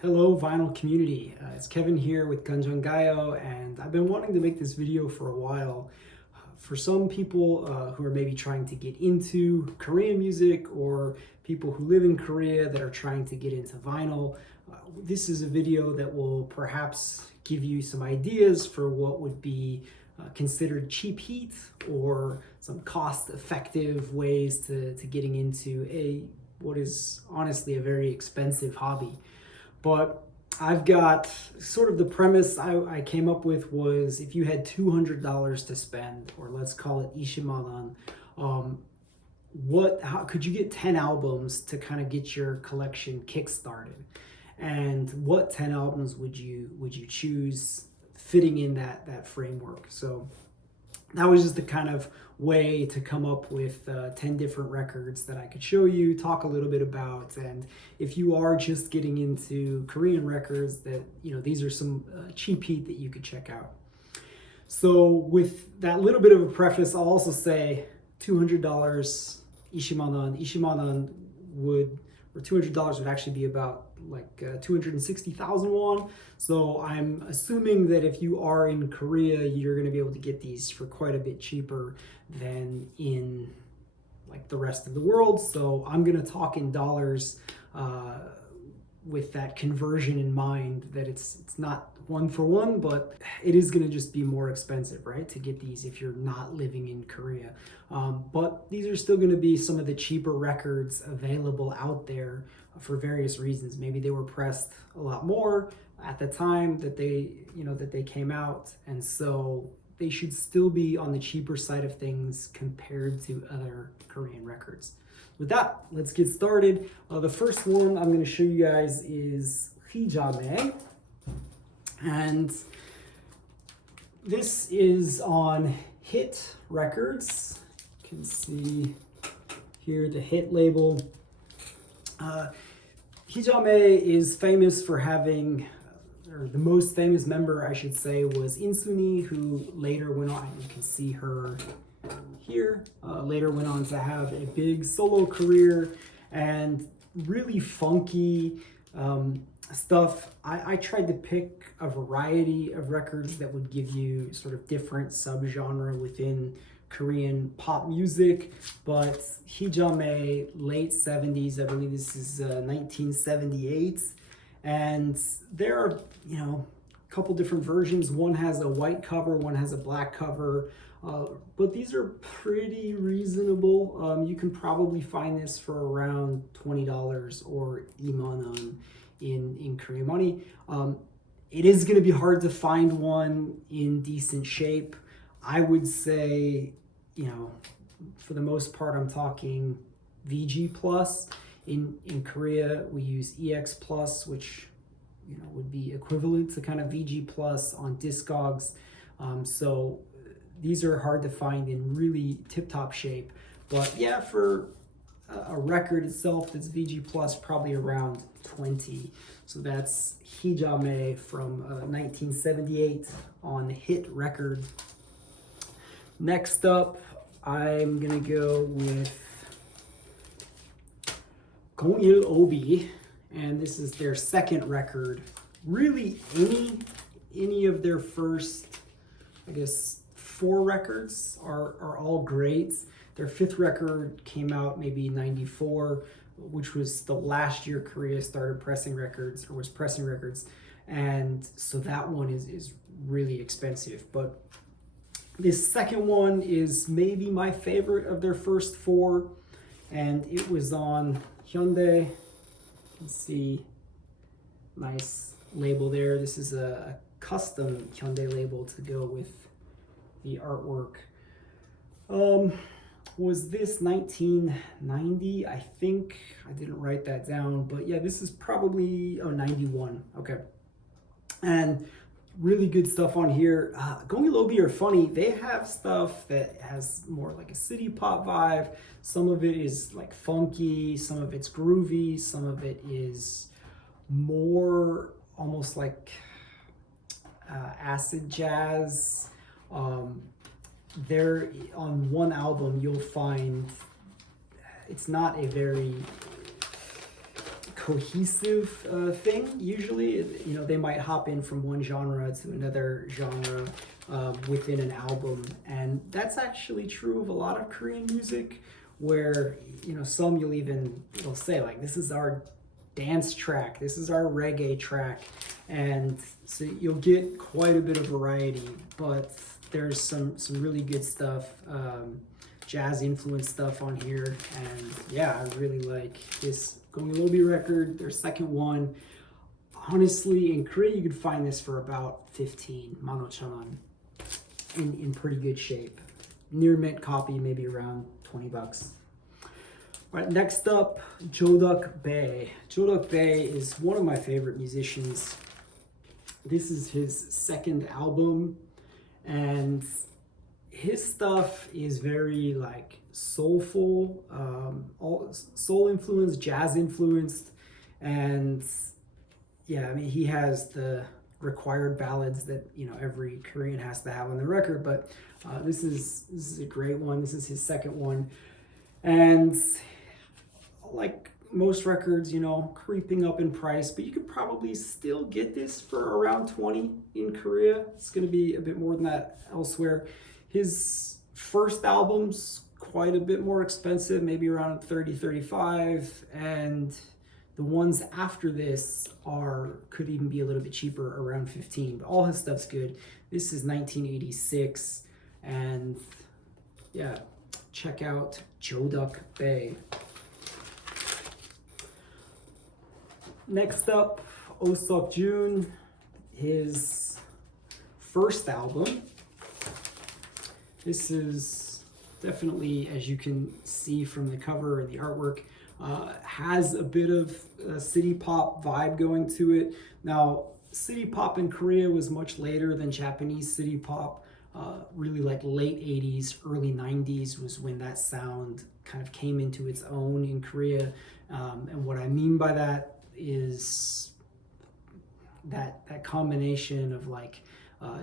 Hello vinyl community, it's Kevin here with Gayo, and I've been wanting to make this video for a while. For some people who are maybe trying to get into Korean music, or people who live in Korea that are trying to get into vinyl, this is a video that will perhaps give you some ideas for what would be considered cheap heat, or some cost-effective ways to getting into what is honestly a very expensive hobby. But I've got sort of the premise I came up with was, if you had $200 to spend, or let's call it 20만 won, how could you get 10 albums to kind of get your collection kick-started? And what 10 albums would you choose fitting in that framework? So that was just the kind of way to come up with 10 different records that I could show you, talk a little bit about. And if you are just getting into Korean records, that these are some cheap heat that you could check out. So with that little bit of a preface, I'll also say $200 20만 won would, or $200 would actually be about like 260,000 won. So I'm assuming that if you are in Korea, you're going to be able to get these for quite a bit cheaper than in like the rest of the world. So I'm going to talk in dollars with that conversion in mind, that it's not one for one, but it is going to just be more expensive, right, to get these if you're not living in Korea. But these are still going to be some of the cheaper records available out there for various reasons. Maybe they were pressed a lot more at the time that they came out, and so they should still be on the cheaper side of things compared to other Korean records. With that, let's get started. The first one I'm going to show you guys is Hee Bae, and this is on Hit Records. You can see here the Hit label. Hee Bae is famous for having, or the most famous member, I should say, was Insunee, who later went on, you can see her here, later went on to have a big solo career and really funky stuff. I tried to pick a variety of records that would give you sort of different subgenre within Korean pop music, but Hee Bae, late 70s, I believe this is 1978, and there are a couple different versions. One has a white cover, one has a black cover, but these are pretty reasonable. You can probably find this for around $20 or 2만 won in Korean money. It is going to be hard to find one in decent shape. I would say, for the most part, I'm talking VG plus. In Korea, we use EX plus, which would be equivalent to kind of VG plus on Discogs. So these are hard to find in really tip-top shape. But yeah, for a record itself that's VG plus, probably around 20. So that's Hee Bae from 1978 on Hit Record. Next up, I'm gonna go with 01 and this is their second record. Really, any of their first, I guess, 4 records are all great. Their 5th record came out maybe in 94, which was the last year Korea started pressing records, or was pressing records, and so that one is really expensive. But this second one is maybe my favorite of their first 4, and it was on Hyundai. You can see nice label there. This is a custom Hyundai label to go with the artwork. Was this 1990? I think I didn't write that down, but yeah, this is probably 91. Okay, and really good stuff on here. Gongilobby are funny. They have stuff that has more like a city pop vibe. Some of it is like funky, some of it's groovy, some of it is more almost like acid jazz. There on one album you'll find it's not a very cohesive thing. Usually, you know, they might hop in from one genre to another genre within an album, and that's actually true of a lot of Korean music, where, you know, some they'll say like, this is our dance track, this is our reggae track, and so you'll get quite a bit of variety, but there's some really good stuff, jazz influenced stuff on here. And yeah, I really like this Groovy record, their second one. Honestly, in Korea you could find this for about 15 15,000won in pretty good shape. Near mint copy, maybe around 20 bucks. All right, next up, Cho Deok Bae. Cho Deok Bae is one of my favorite musicians. This is his second album, and his stuff is very like soulful, all soul influenced, jazz influenced, and yeah, I mean, he has the required ballads that, you know, every Korean has to have on the record, but this is a great one. This is his second one, and like most records, you know, creeping up in price, but you could probably still get this for around 20 in Korea. It's going to be a bit more than that elsewhere. His first album's quite a bit more expensive, maybe around 30, 35, and the ones after this could even be a little bit cheaper, around 15, but all his stuff's good. This is 1986, and yeah, check out Cho Deok Bae. Next up, Suk June, his first album. This is definitely, as you can see from the cover and the artwork, has a bit of a city pop vibe going to it. Now, city pop in Korea was much later than Japanese city pop. Really like late 80s, early 90s was when that sound kind of came into its own in Korea. And what I mean by that is that combination of like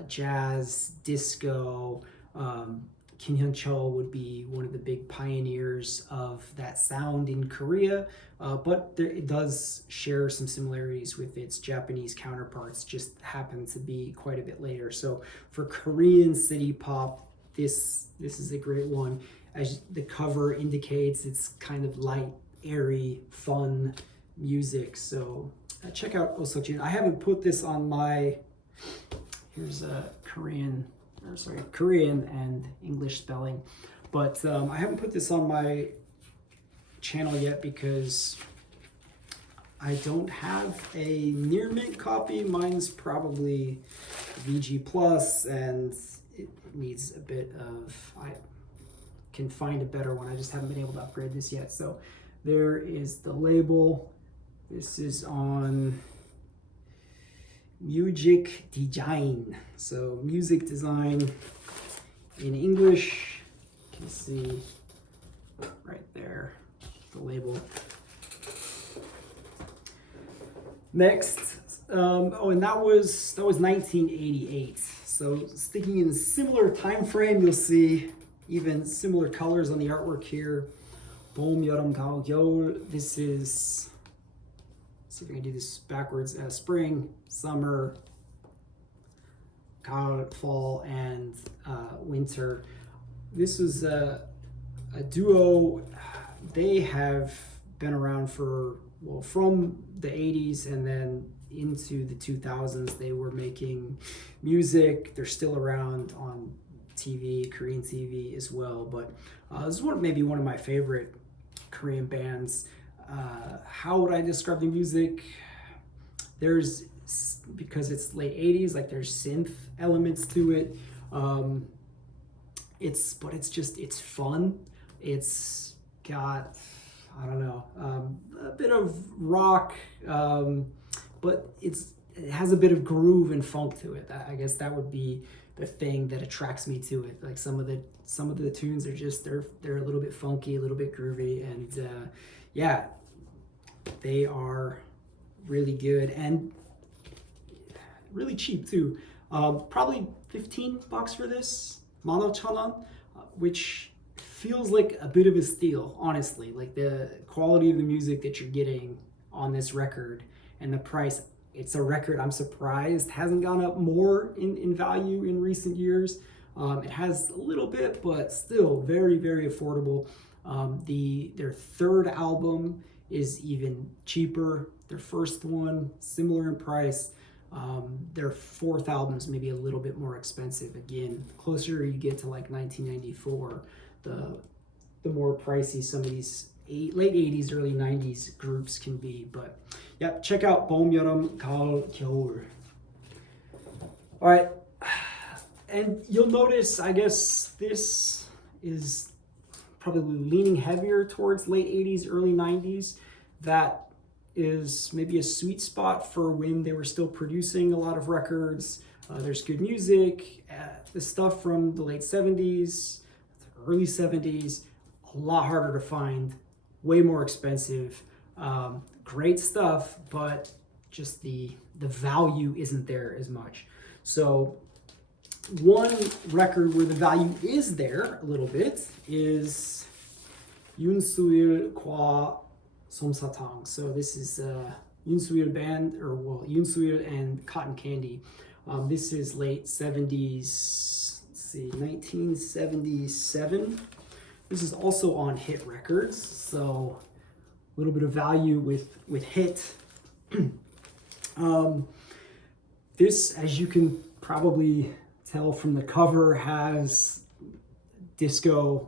jazz, disco. Hyun Shik would be one of the big pioneers of that sound in Korea, but it does share some similarities with its Japanese counterparts, just happen to be quite a bit later. So for Korean city pop, this is a great one. As the cover indicates, it's kind of light, airy, fun music. So check out Suk June. I haven't put this on my, here's a Korean and English spelling, but I haven't put this on my channel yet because I don't have a near mint copy. Mine's probably VG Plus, and it needs a bit of, I can find a better one. I just haven't been able to upgrade this yet. So there is the label. This is on music design, so music design in English. You can see right there the label. Next, and that was 1988. So sticking in a similar time frame, you'll see even similar colors on the artwork here. 봄.여름.가을.겨울. This is, see if we can do this backwards, spring, summer, 가을, fall, and winter. This was a duo. They have been around for, well, from the 80s and then into the 2000s. They were making music. They're still around on TV, Korean TV as well, but this is maybe one of my favorite Korean bands. How would I describe the music? There's, because it's late 80s, like there's synth elements to it. It's fun. It's got, I don't know, a bit of rock, but it has a bit of groove and funk to it. I guess that would be the thing that attracts me to it. Like some of the tunes are just, they're a little bit funky, a little bit groovy, and yeah, they are really good and really cheap too. Probably 15 bucks for this, 15,000won, which feels like a bit of a steal, honestly. Like the quality of the music that you're getting on this record, and the price, it's a record I'm surprised hasn't gone up more in value in recent years. It has a little bit, but still very, very affordable. Their third album is even cheaper. Their first one, similar in price. Their fourth album is maybe a little bit more expensive. Again, the closer you get to like 1994, the more pricey some of these late 80s, early 90s groups can be. But yeah, check out 봄.여름.가을.겨울. All right, and you'll notice, I guess this is probably leaning heavier towards late 80s, early 90s. That is maybe a sweet spot for when they were still producing a lot of records. There's good music. The stuff from the late 70s, early 70s, a lot harder to find, way more expensive. Great stuff, but just the value isn't there as much. So one record where the value is there a little bit is 윤수일과 솜사탕. So this is 윤수일 band, or well, 윤수일 and Cotton Candy. This is late 70s, let's see, 1977. This is also on Hit Records, so a little bit of value with Hit. This, as you can probably tell from the cover, has disco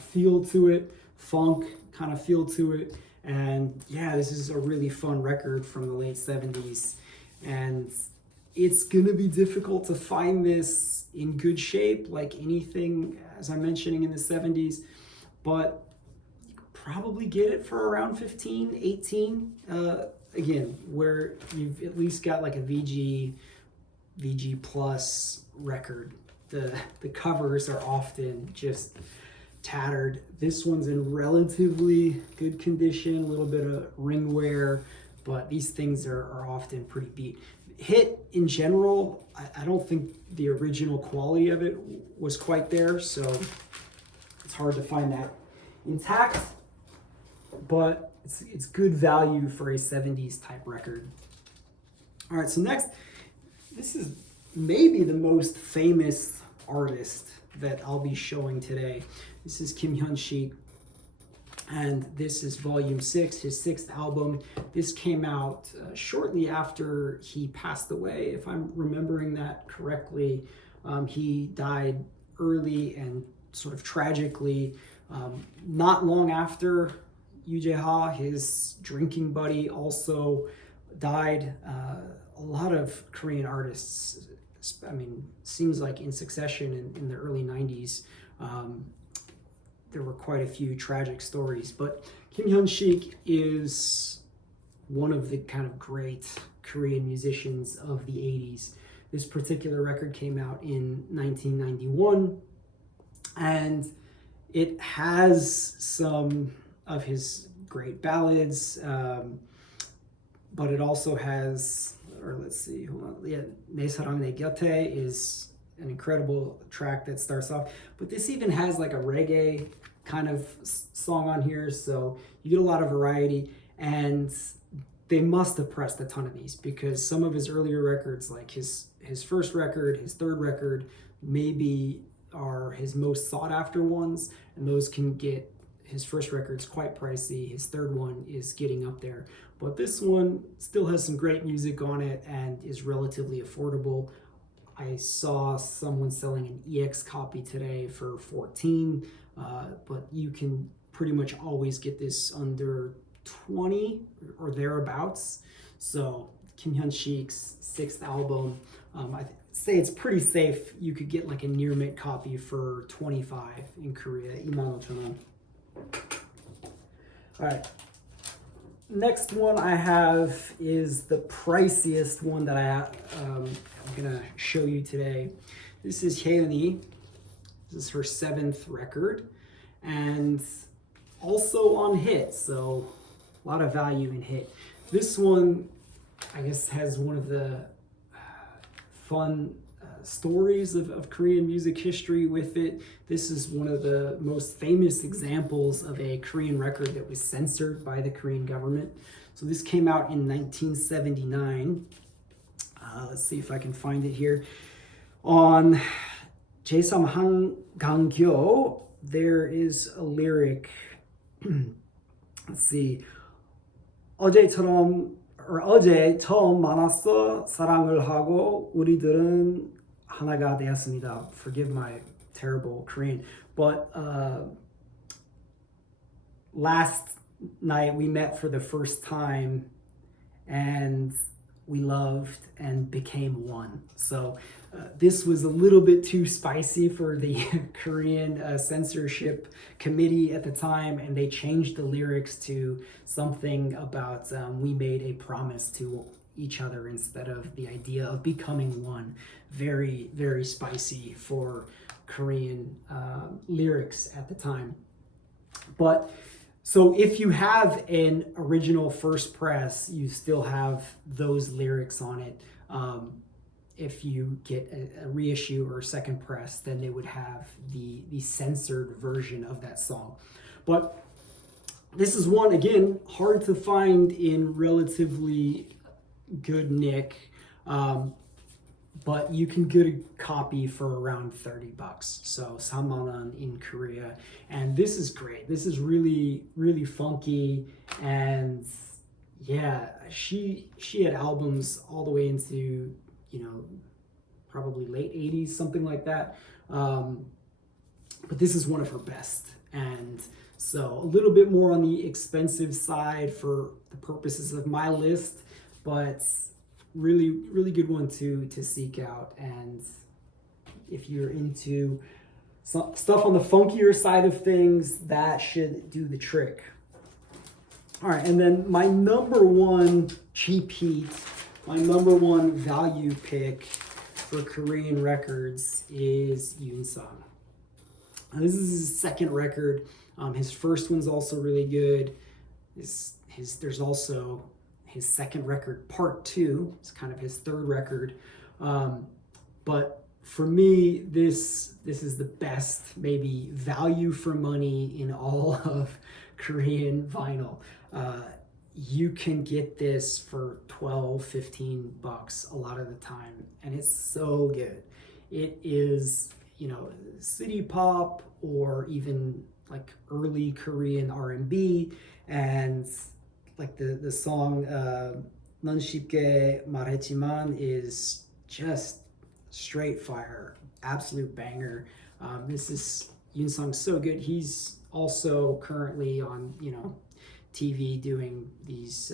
feel to it, funk kind of feel to it. And yeah, this is a really fun record from the late 70s. And it's gonna be difficult to find this in good shape, like anything, as I'm mentioning, in the 70s, but you could probably get it for around 15, 18. Again, where you've at least got like a VG plus record. The covers are often just tattered. This one's in relatively good condition, a little bit of ring wear, but these things are often pretty beat. Hit in general, I don't think the original quality of it was quite there, so it's hard to find that intact, but it's good value for a 70s type record. All right, so next, this is maybe the most famous artist that I'll be showing today. This is Hyun Shik, and this is volume 6, his 6th album. This came out shortly after he passed away, if I'm remembering that correctly. He died early and sort of tragically. Not long after, Yoo Jae-ha, his drinking buddy, also died. A lot of Korean artists, I mean, seems like in succession in the early 90s, there were quite a few tragic stories. But Hyun Shik is one of the kind of great Korean musicians of the 80s. This particular record came out in 1991, and it has some of his great ballads, but it also has, or let's see, hold on, yeah, 내 사랑 내 곁에 is an incredible track that starts off, but this even has like a reggae kind of song on here, so you get a lot of variety. And they must have pressed a ton of these, because some of his earlier records, like his first record, his third record, maybe are his most sought after ones, and those can get, his first record's quite pricey, his third one is getting up there, but this one still has some great music on it and is relatively affordable. I saw someone selling an EX copy today for 14, but you can pretty much always get this under 20 or thereabouts. So Hyun Shik's 6th album, I say it's pretty safe. You could get like a near mint copy for 25 in Korea. 25,000원. All right. Next one I have is the priciest one that I'm gonna show you today. This is Hye Eun Yee. This is her 7th record, and also on Hit, so a lot of value in Hit. This one, I guess, has one of the fun stories of Korean music history with it. This is one of the most famous examples of a Korean record that was censored by the Korean government. So this came out in 1979. Let's see if I can find it here. On 제3한강교, there is a lyric. Let's see. 어제 처음 만났어 사랑을 하고 우리들은 하나가 되었습니다. Forgive my terrible Korean, but last night we met for the first time and we loved and became one. So this was a little bit too spicy for the Korean censorship committee at the time, and they changed the lyrics to something about we made a promise to each other instead of the idea of becoming one. Very, very spicy for Korean lyrics at the time. But so if you have an original first press, you still have those lyrics on it. If you get a reissue or a second press, then they would have the censored version of that song. But this is one, again, hard to find in relatively good nick. But you can get a copy for around $30. So 3만 원 in Korea. And this is great. This is really, really funky. And yeah, she had albums all the way into, probably late 80s, something like that. But this is one of her best. And so a little bit more on the expensive side for the purposes of my list, but really, really good one to seek out. And if you're into stuff on the funkier side of things, that should do the trick. All right, and then my number one cheap heat, my number one value pick for Korean records is Yoon Sang. This is his second record. His first one's also really good. There's also his second record, Part 2. It's kind of his third record. But for me, this is the best, maybe value for money in all of Korean vinyl. You can get this for $12-15 a lot of the time, and it's so good. It is, city pop or even like early Korean R&B, and like the song 넌 쉽게 말했지만 is just straight fire, absolute banger. This is Yoon Sang, so good. He's also currently on TV doing these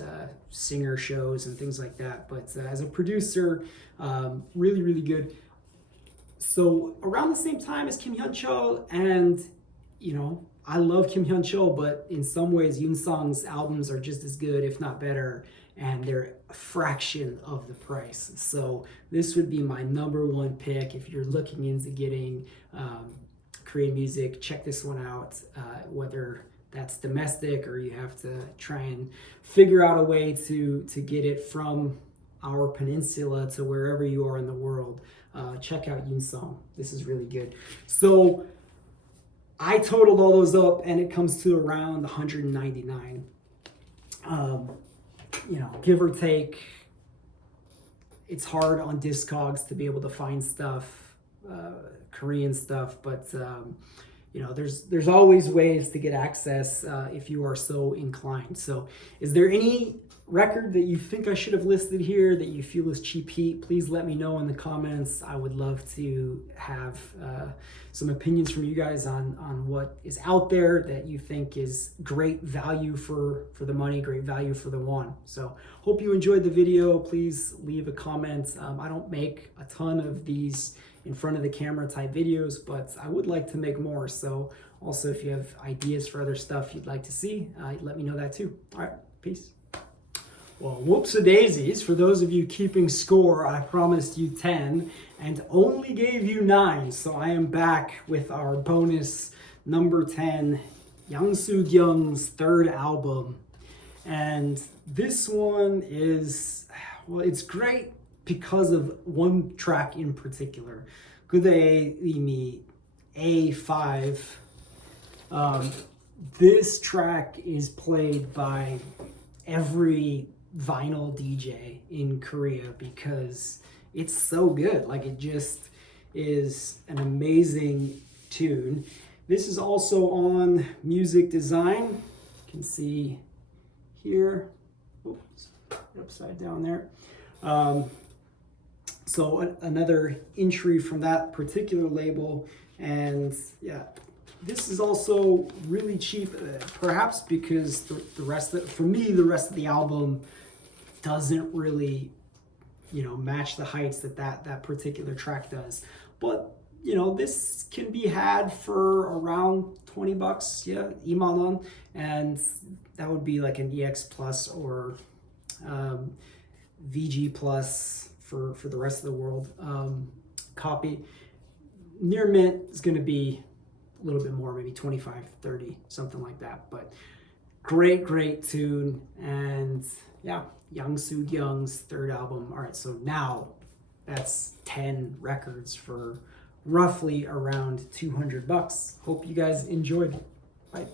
singer shows and things like that, but as a producer, really, really good. So around the same time as Kim Hyun Cho, and I love Kim Hyun Cho, but in some ways Yoon Sang's albums are just as good, if not better, and they're a fraction of the price. So this would be my number one pick if you're looking into getting Korean music. Check this one out, whether that's domestic or you have to try and figure out a way to get it from our peninsula to wherever you are in the world. Check out Yoon Sang. This is really good. So I totaled all those up and it comes to around $199. Give or take. It's hard on Discogs to be able to find stuff, Korean stuff, but there's always ways to get access if you are so inclined. So is there any record that you think I should have listed here that you feel is cheap heat? Please let me know in the comments. I would love to have some opinions from you guys on what is out there that you think is great value for the money, great value for the won. So hope you enjoyed the video. Please leave a comment. I don't make a ton of these in front of the camera type videos, but I would like to make more. So also if you have ideas for other stuff you'd like to see, let me know that too. All right, peace. Well, whoops-a-daisies, for those of you keeping score, I promised you 10 and only gave you 9. So I am back with our bonus number 10, Soo Kyung's third album. And this one is, well, it's great because of one track in particular, 그대의 의미, A5. This track is played by every vinyl DJ in Korea because it's so good. Like, it just is an amazing tune. This is also on Music Design. You can see here. Oops, upside down there. So another entry from that particular label. And yeah, this is also really cheap, perhaps because the rest of, for me, the rest of the album doesn't really, you know, match the heights that particular track does. But, you know, this can be had for around 20 bucks, yeah, 2만 원, and that would be like an EX Plus or VG Plus for the rest of the world copy. Near mint is going to be a little bit more, maybe 25, 30, something like that. But great tune. And yeah, Soo Kyung's third album. All right, so now that's 10 records for roughly around 200 bucks. Hope you guys enjoyed. Bye.